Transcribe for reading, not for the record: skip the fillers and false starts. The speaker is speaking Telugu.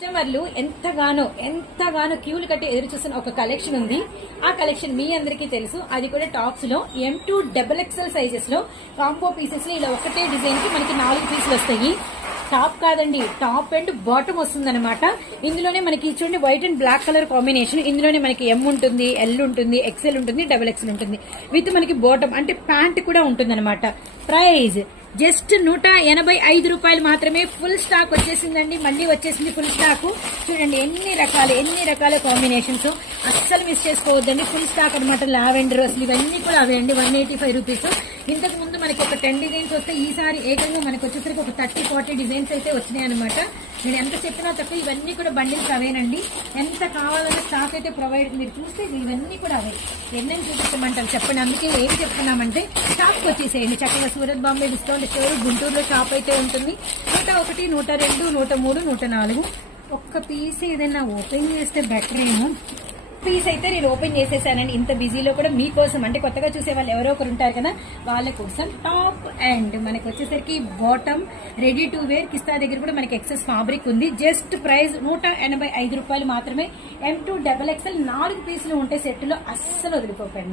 కస్టమర్లు ఎంతగానో క్యూలు కట్టి ఎదురు చూస్తున్న ఒక కలెక్షన్ ఉంది. ఆ కలెక్షన్ మీ అందరికీ తెలుసు. అది కూడా టాప్స్ లో M2 XXL సైజెస్ లో కాంబో పీసెస్ లో ఇలా ఒకటే డిజైన్ కి మనకి 4 పీసులు వస్తాయి. టాప్ కాదండి, టాప్ అండ్ బాటమ్ వస్తుంది అనమాట. ఇందులోనే మనకి చూడండి white and black colour combination. ఇందులోనే మనకి M ఉంటుంది, L ఉంటుంది, XL ఉంటుంది, XXL ఉంటుంది. విత్ మనకి బాటమ్ అంటే ప్యాంట్ కూడా ఉంటుంది అనమాట. ప్రైస్ జస్ట్ 185 రూపాయలు మాత్రమే. ఫుల్ స్టాక్ వచ్చేసిందండి, మళ్ళీ వచ్చేసింది ఫుల్ స్టాక్. చూడండి ఎన్ని రకాల కాంబినేషన్స్, అస్సలు మిస్ చేసుకోవద్దండి. ఫుల్ స్టాక్ అనమాట. లావెండర్ అసలు ఇవన్నీ కూడా అవే అండి. 185 రూపీస్. ఇంతకు ముందు మనకి ఒక 10 డిజైన్స్ వస్తే ఈసారి ఏకంగా మనకి వచ్చేసరికి ఒక 30-40 డిజైన్స్ అయితే వచ్చినాయి అనమాట. నేను ఎంత చెప్పినా తప్ప ఇవన్నీ కూడా బండిల్స్ అవేనండి. ఎంత కావాలన్నా స్టాక్ అయితే ప్రొవైడ్, మీరు చూస్తే ఇవన్నీ కూడా అవే. ఎన్నెన్ని చూపించమంటారు చెప్పండి. అందుకే ఏం చెప్తున్నామంటే షాప్కి వచ్చేసేయండి చక్కగా. సూరత్ బాంబే డిస్కౌంట్ స్టోర్ గుంటూరులో షాప్ అయితే ఉంటుంది. 101, 102, 103, 104. ఒక్క పీస్ ఏదైనా ఓపెన్ చేస్తే బెటర్ ఏమో. పీస్ అయితే నేను ఓపెన్ చేసేసానండి. ఇంత బిజీలో కూడా మీకోసం, అంటే కొత్తగా చూసే వాళ్ళు ఎవరో ఒకరు ఉంటారు కదా, వాళ్ళ కోసం టాప్ అండ్ మనకి వచ్చేసరికి బాటమ్ రెడీ టు వేర్. కిస్తా దగ్గర కూడా మనకి ఎక్సెస్ ఫ్యాబ్రిక్ ఉంది. జస్ట్ ప్రైస్ 185 రూపాయలు మాత్రమే. M2 XXL 4 పీసులు ఉంటే సెట్ లో, అస్సలు వదిలిపోకండి.